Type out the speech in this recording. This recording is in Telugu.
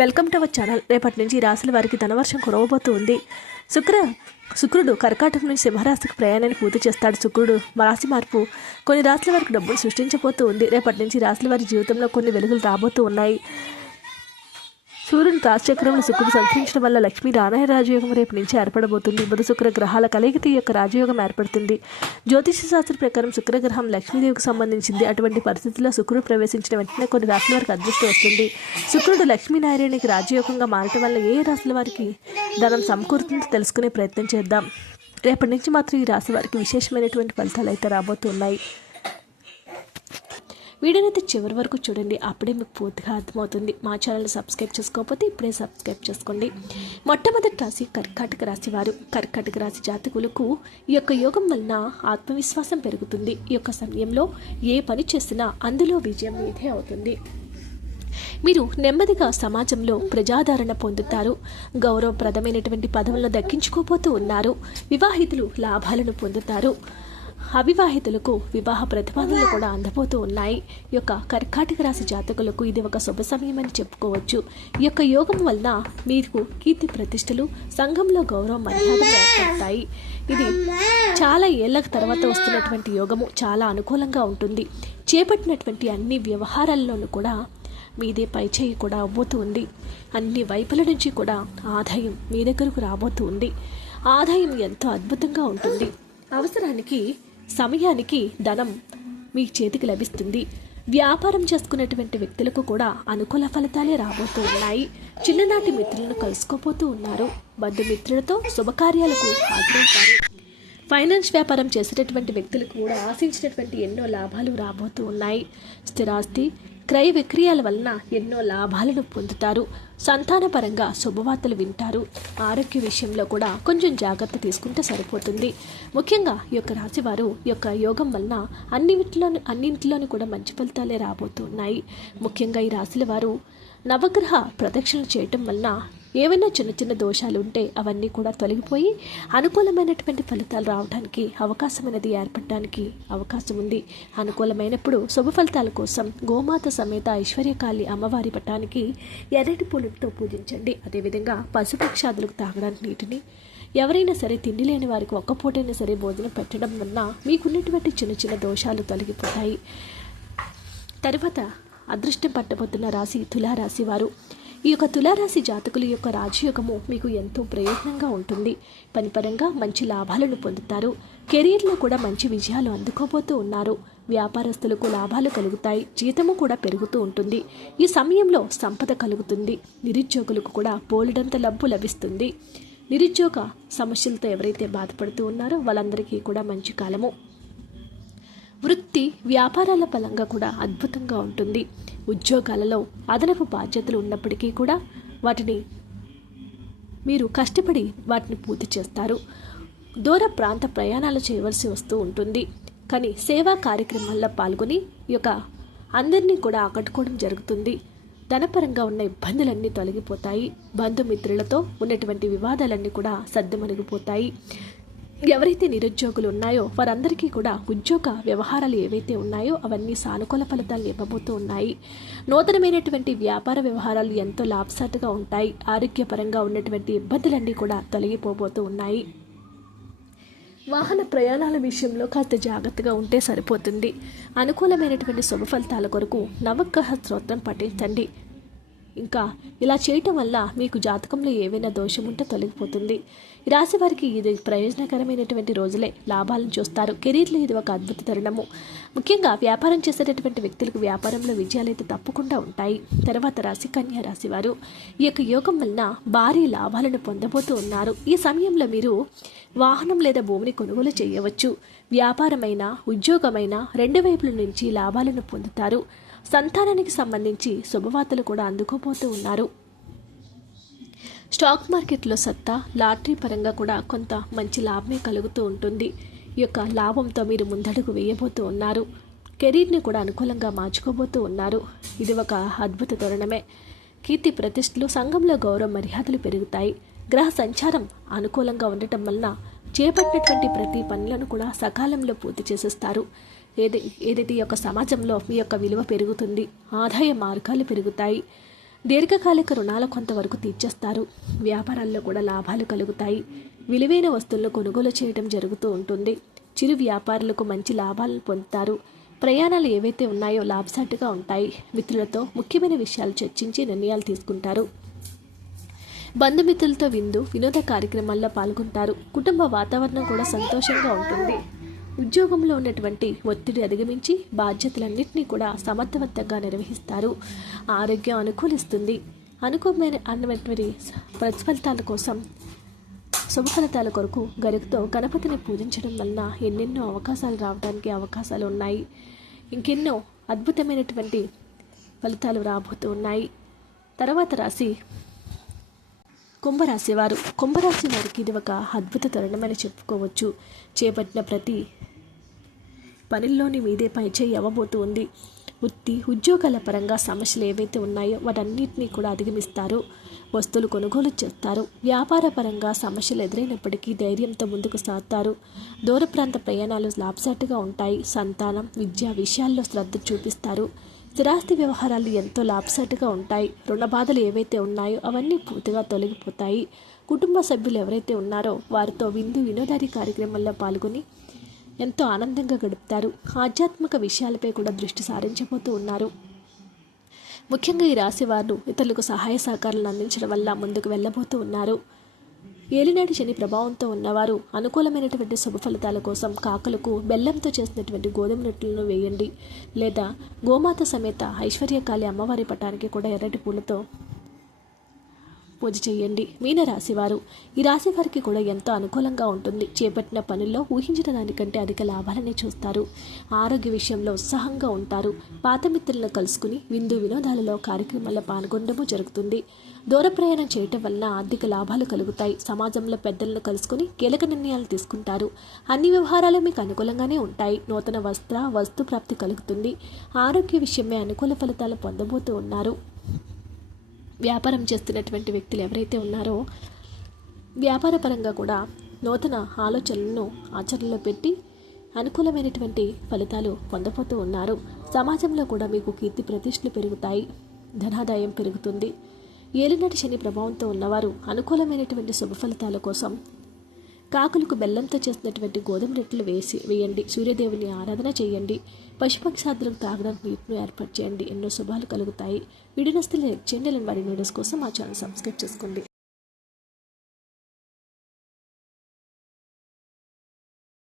Welcome to our channel. రేపటి నుంచి రాశుల వారికి ధనవర్షం కురవబోతూ ఉంది. శుక్ర శుక్రుడు కర్కాటకం నుంచి సింహరాశికి ప్రయాణాన్ని పూర్తి చేస్తాడు. శుక్రుడు రాశి మార్పు కొన్ని రాశుల వారికి డబ్బులు సృష్టించబోతూ ఉంది. రేపటి నుంచి ఈ రాశుల వారి జీవితంలో కొన్ని వెలుగులు రాబోతూ ఉన్నాయి. సూర్యుని రాజచక్రంలో శుక్రుడు సంచరించడం వల్ల లక్ష్మీ నారాయణ రాజయోగం రేపు నుంచి ఏర్పడబోతుంది. బుధ శుక్ర గ్రహాల కలయికతో ఈ యొక్క రాజయోగం ఏర్పడుతుంది. జ్యోతిష శాస్త్ర ప్రకారం శుక్రగ్రహం లక్ష్మీదేవికి సంబంధించింది. అటువంటి పరిస్థితుల్లో శుక్రుడు ప్రవేశించిన వెంటనే కొన్ని రాశుల వారికి అదృష్టం వస్తుంది. శుక్రుడు లక్ష్మీనారాయణకి రాజయోగంగా మారటం వల్ల ఏ రాశుల వారికి ధనం సమకూరుతుందో తెలుసుకునే ప్రయత్నం చేద్దాం. రేపటి నుంచి మాత్రం ఈ రాశి వారికి విశేషమైనటువంటి ఫలితాలు అయితే రాబోతున్నాయి. వీడియోనైతే చివరి వరకు చూడండి అప్పుడే మీకు పూర్తిగా అర్థమవుతుంది. మా ఛానల్ సబ్స్క్రైబ్ చేసుకోకపోతే ఇప్పుడే సబ్స్క్రైబ్ చేసుకోండి. మొట్టమొదటి రాశి కర్కాటక రాశి వారు. కర్కాటక రాశి జాతకులకు ఈ యొక్క యోగం వలన ఆత్మవిశ్వాసం పెరుగుతుంది. ఈ యొక్క సమయంలో ఏ పని చేసినా అందులో విజయం మీదే అవుతుంది. మీరు నెమ్మదిగా సమాజంలో ప్రజాదరణ పొందుతారు. గౌరవప్రదమైనటువంటి పదవులను దక్కించుకోబోతూ ఉన్నారు. వివాహితులు లాభాలను పొందుతారు. అవివాహితులకు వివాహ ప్రతిపాదనలు కూడా అందబోతూ ఉన్నాయి. ఈ యొక్క కర్కాటక రాశి జాతకులకు ఇది ఒక శుభ సమయమని అని చెప్పుకోవచ్చు. ఈ యొక్క యోగం వలన మీకు కీర్తి ప్రతిష్టలు సంఘంలో గౌరవ మర్యాదలు ఏర్పడతాయి. ఇది చాలా ఏళ్ళ తర్వాత వస్తున్నటువంటి యోగము. చాలా అనుకూలంగా ఉంటుంది. చేపట్టినటువంటి అన్ని వ్యవహారాల్లోనూ కూడా మీదే పైచేయి కూడా అవ్వబోతూ ఉంది. అన్ని వైపుల నుంచి కూడా ఆదాయం మీ దగ్గరకు రాబోతూ ఉంది. ఆదాయం ఎంతో అద్భుతంగా ఉంటుంది. అవసరానికి సమయానికి ధనం మీ చేతికి లభిస్తుంది. వ్యాపారం చేసుకునేటువంటి వ్యక్తులకు కూడా అనుకూల ఫలితాలే రాబోతూ ఉన్నాయి చిన్ననాటి మిత్రులను కలుసుకోపోతూ ఉన్నారు. బంధుమిత్రులతో శుభకార్యాలకు హాజరవుతారు. ఫైనాన్స్ వ్యాపారం చేసేటటువంటి వ్యక్తులకు కూడా ఆశించినటువంటి ఎన్నో లాభాలు రాబోతూ ఉన్నాయి. స్థిరాస్తి క్రయ విక్రయాల వలన ఎన్నో లాభాలను పొందుతారు. సంతానపరంగా శుభవార్తలు వింటారు. ఆరోగ్య విషయంలో కూడా కొంచెం జాగ్రత్త తీసుకుంటే సరిపోతుంది. ముఖ్యంగా ఈ యొక్క రాశివారు ఈ యొక్క యోగం వలన అన్నింటిలోని అన్నింటిలోనూ కూడా మంచి ఫలితాలే రాబోతున్నాయి. ముఖ్యంగా ఈ రాశుల వారు నవగ్రహ ప్రదక్షిణలు చేయటం వలన ఏవైనా చిన్న చిన్న దోషాలు ఉంటే అవన్నీ కూడా తొలగిపోయి అనుకూలమైనటువంటి ఫలితాలు రావడానికి అవకాశం అనేది ఏర్పడడానికి అవకాశం ఉంది. అనుకూలమైనప్పుడు శుభ ఫలితాల కోసం గోమాత సమేత ఐశ్వర్యకాళి అమ్మవారి పట్టానికి ఎర్రటి పూలతో పూజించండి. అదేవిధంగా పశుపక్షాదులకు తాగడానికి నీటిని ఎవరైనా సరే తిండి లేని వారికి ఒక్క పూటైనా సరే భోజనం పెట్టడం వలన మీకున్నటువంటి చిన్న చిన్న దోషాలు తొలగిపోతాయి. తర్వాత అదృష్టం పట్టబోతున్న రాశి తులారాశి వారు ఈ యొక్క తులారాశి జాతకుల యొక్క రాజయోగము మీకు ఎంతో ప్రయోజనంగా ఉంటుంది. పనిపరంగా మంచి లాభాలను పొందుతారు. కెరీర్లో కూడా మంచి విజయాలు అందుకోబోతూ ఉన్నారు. వ్యాపారస్తులకు లాభాలు కలుగుతాయి. జీతము కూడా పెరుగుతూ ఉంటుంది. ఈ సమయంలో సంపద కలుగుతుంది. నిరుద్యోగులకు కూడా పోలిడంత లబ్బు లభిస్తుంది. నిరుద్యోగ సమస్యలతో ఎవరైతే బాధపడుతూ ఉన్నారో వాళ్ళందరికీ కూడా మంచి కాలము. వృత్తి వ్యాపారాల పరంగా కూడా అద్భుతంగా ఉంటుంది. ఉద్యోగాలలో అదనపు బాధ్యతలు ఉన్నప్పటికీ కూడా వాటిని మీరు కష్టపడి వాటిని పూర్తి చేస్తారు. దూర ప్రాంత ప్రయాణాలు చేయవలసి వస్తూ ఉంటుంది. కానీ సేవా కార్యక్రమాల్లో పాల్గొని ఈ యొక్క అందరినీ కూడా ఆకట్టుకోవడం జరుగుతుంది. ధనపరంగా ఉన్న ఇబ్బందులన్నీ తొలగిపోతాయి. బంధుమిత్రులతో ఉన్నటువంటి వివాదాలన్నీ కూడా సర్దుమణిగిపోతాయి. ఎవరైతే నిరుద్యోగులు ఉన్నాయో వారందరికీ కూడా ఉద్యోగ వ్యవహారాలు ఏవైతే ఉన్నాయో అవన్నీ సానుకూల ఫలితాలు ఇవ్వబోతూ ఉన్నాయి. నూతనమైనటువంటి వ్యాపార వ్యవహారాలు ఎంతో లాభసాటుగా ఉంటాయి. ఆరోగ్యపరంగా ఉన్నటువంటి ఇబ్బందులన్నీ కూడా తొలగిపోబోతూ ఉన్నాయి. వాహన ప్రయాణాల విషయంలో కాస్త జాగ్రత్తగా ఉంటే సరిపోతుంది. అనుకూలమైనటువంటి శుభ ఫలితాల కొరకు నవగ్రహ స్తోత్రం పఠించండి. ఇంకా ఇలా చేయటం వల్ల మీకు జాతకంలో ఏవైనా దోషం ఉంటే తొలగిపోతుంది. రాశి వారికి ఇది ప్రయోజనకరమైనటువంటి రోజులే. లాభాలను చూస్తారు. కెరీర్లో ఇది ఒక అద్భుత తరుణము. ముఖ్యంగా వ్యాపారం చేసేటటువంటి వ్యక్తులకు వ్యాపారంలో విజయాలైతే తప్పకుండా ఉంటాయి. తర్వాత రాశి కన్యా రాశి వారు ఈ యొక్క యోగం వలన భారీ లాభాలను పొందబోతూ ఉన్నారు. ఈ సమయంలో మీరు వాహనం లేదా భూమిని కొనుగోలు చేయవచ్చు. వ్యాపారమైన ఉద్యోగమైన రెండు వైపుల నుంచి లాభాలను పొందుతారు. సంతానానికి సంబంధించి శుభవార్తలు కూడా అందుకోబోతూ ఉన్నారు. స్టాక్ మార్కెట్లో సత్తా లాటరీ పరంగా కూడా కొంత మంచి లాభమే కలుగుతూ ఉంటుంది. ఈ యొక్క లాభంతో మీరు ముందడుగు వేయబోతూ ఉన్నారు. కెరీర్ని కూడా అనుకూలంగా మార్చుకోబోతూ ఉన్నారు. ఇది ఒక అద్భుత తరుణమే. కీర్తి ప్రతిష్టలు సంఘంలో గౌరవ మర్యాదలు పెరుగుతాయి. గ్రహ సంచారం అనుకూలంగా ఉండటం వలన చేపట్టినటువంటి ప్రతి పనులను కూడా సకాలంలో పూర్తి చేసేస్తారు. ఏది ఏదైతే ఈ యొక్క సమాజంలో మీ యొక్క విలువ పెరుగుతుంది ఆదాయ మార్గాలు పెరుగుతాయి దీర్ఘకాలిక రుణాలు కొంతవరకు తీర్చేస్తారు. వ్యాపారాల్లో కూడా లాభాలు కలుగుతాయి. విలువైన వస్తువులను కొనుగోలు చేయడం జరుగుతూ ఉంటుంది. చిరు వ్యాపారులకు మంచి లాభాలను పొందుతారు. ప్రయాణాలు ఏవైతే ఉన్నాయో లాభసాటిగా ఉంటాయి. మిత్రులతో ముఖ్యమైన విషయాలు చర్చించి నిర్ణయాలు తీసుకుంటారు. బంధుమిత్రులతో విందు వినోద కార్యక్రమాల్లో పాల్గొంటారు. కుటుంబ వాతావరణం కూడా సంతోషంగా ఉంటుంది. ఉద్యోగంలో ఉన్నటువంటి ఒత్తిడి అధిగమించి బాధ్యతలన్నింటినీ కూడా సమర్థవంతంగా నిర్వహిస్తారు. ఆరోగ్యం అనుకూలిస్తుంది. అనుకూలమైన అన్నటువంటి ప్రతిఫలితాల కోసం శుభ ఫలితాల కొరకు గరుకుతో గణపతిని పూజించడం వలన ఎన్నెన్నో అవకాశాలు రావడానికి అవకాశాలు ఉన్నాయి. ఇంకెన్నో అద్భుతమైనటువంటి ఫలితాలు రాబోతూ ఉన్నాయి. తర్వాత రాసి కుంభరాశి వారు కుంభరాశి వారికి ఇది ఒక అద్భుత తరుణమని చెప్పుకోవచ్చు. చేపట్టిన ప్రతి పనుల్లోని మీదే పైచేయి అవ్వబోతూ ఉంది వృత్తి ఉద్యోగాల పరంగా సమస్యలు ఏవైతే ఉన్నాయో వాటన్నిటినీ కూడా అధిగమిస్తారు. వస్తువులు కొనుగోలు చేస్తారు. వ్యాపార పరంగా సమస్యలు ఎదురైనప్పటికీ ధైర్యంతో ముందుకు సాగుతారు. దూర ప్రాంత ప్రయాణాలు లాభసాటిగా ఉంటాయి. సంతానం విద్య విషయాల్లో శ్రద్ధ చూపిస్తారు. స్థిరాస్తి వ్యవహారాలు ఎంతో లాభసాటిగా ఉంటాయి. రుణ బాధలు ఏవైతే ఉన్నాయో అవన్నీ పూర్తిగా తొలగిపోతాయి. కుటుంబ సభ్యులు ఎవరైతే ఉన్నారో వారితో విందు వినోదారి కార్యక్రమాల్లో పాల్గొని ఎంతో ఆనందంగా గడుపుతారు. ఆధ్యాత్మిక విషయాలపై కూడా దృష్టి సారించబోతూ ఉన్నారు. ముఖ్యంగా ఈ రాశి వారు ఇతరులకు సహాయ సహకారాలను అందించడం వల్ల ముందుకు వెళ్ళబోతూ ఉన్నారు. ఏలినాటి శని ప్రభావంతో ఉన్నవారు అనుకూలమైనటువంటి శుభ ఫలితాల కోసం కాకలకు బెల్లంతో చేసినటువంటి గోధుమ రొట్టెలను వేయండి. లేదా గోమాత సమేత ఐశ్వర్యకాళి అమ్మవారి పటానికి కూడా ఎర్రటి పూలతో పూజ చేయండి మీన రాశివారు ఈ రాశి వారికి కూడా ఎంతో అనుకూలంగా ఉంటుంది. చేపట్టిన పనుల్లో ఊహించిన దానికంటే అధిక లాభాలనే చూస్తారు. ఆరోగ్య విషయంలో ఉత్సాహంగా ఉంటారు. పాత మిత్రులను కలుసుకుని విందు వినోదాలలో కార్యక్రమాల్లో పాల్గొనడము జరుగుతుంది. దూర ప్రయాణం చేయటం వలన ఆర్థిక లాభాలు కలుగుతాయి. సమాజంలో పెద్దలను కలుసుకుని కీలక నిర్ణయాలు తీసుకుంటారు. అన్ని వ్యవహారాలు మీకు అనుకూలంగానే ఉంటాయి. నూతన వస్త్ర వస్తు ప్రాప్తి కలుగుతుంది. ఆరోగ్య విషయమే అనుకూల ఫలితాలు పొందబోతూ ఉన్నారు. వ్యాపారం చేస్తున్నటువంటి వ్యక్తులు ఎవరైతే ఉన్నారో వ్యాపార పరంగా కూడా నూతన ఆలోచనలను ఆచరణలో పెట్టి అనుకూలమైనటువంటి ఫలితాలు పొందబోతూ ఉన్నారు. సమాజంలో కూడా మీకు కీర్తి ప్రతిష్టలు పెరుగుతాయి ధనాదాయం పెరుగుతుంది. ఏలినాటి శని ప్రభావంతో ఉన్నవారు అనుకూలమైనటువంటి శుభ ఫలితాల కోసం కాకులకు బెల్లంతో చేసినటువంటి గోధుమ రొట్టెలు వేసి వేయండి. సూర్యదేవుని ఆరాధన చేయండి. పశుపక్షాదులకు తాగడానికి నీటిని ఏర్పాటు చేయండి. ఎన్నో శుభాలు కలుగుతాయి. విడినస్తులు చెండలని వారి వీడియోస్ కోసం మా ఛానల్ సబ్స్క్రైబ్ చేసుకోండి.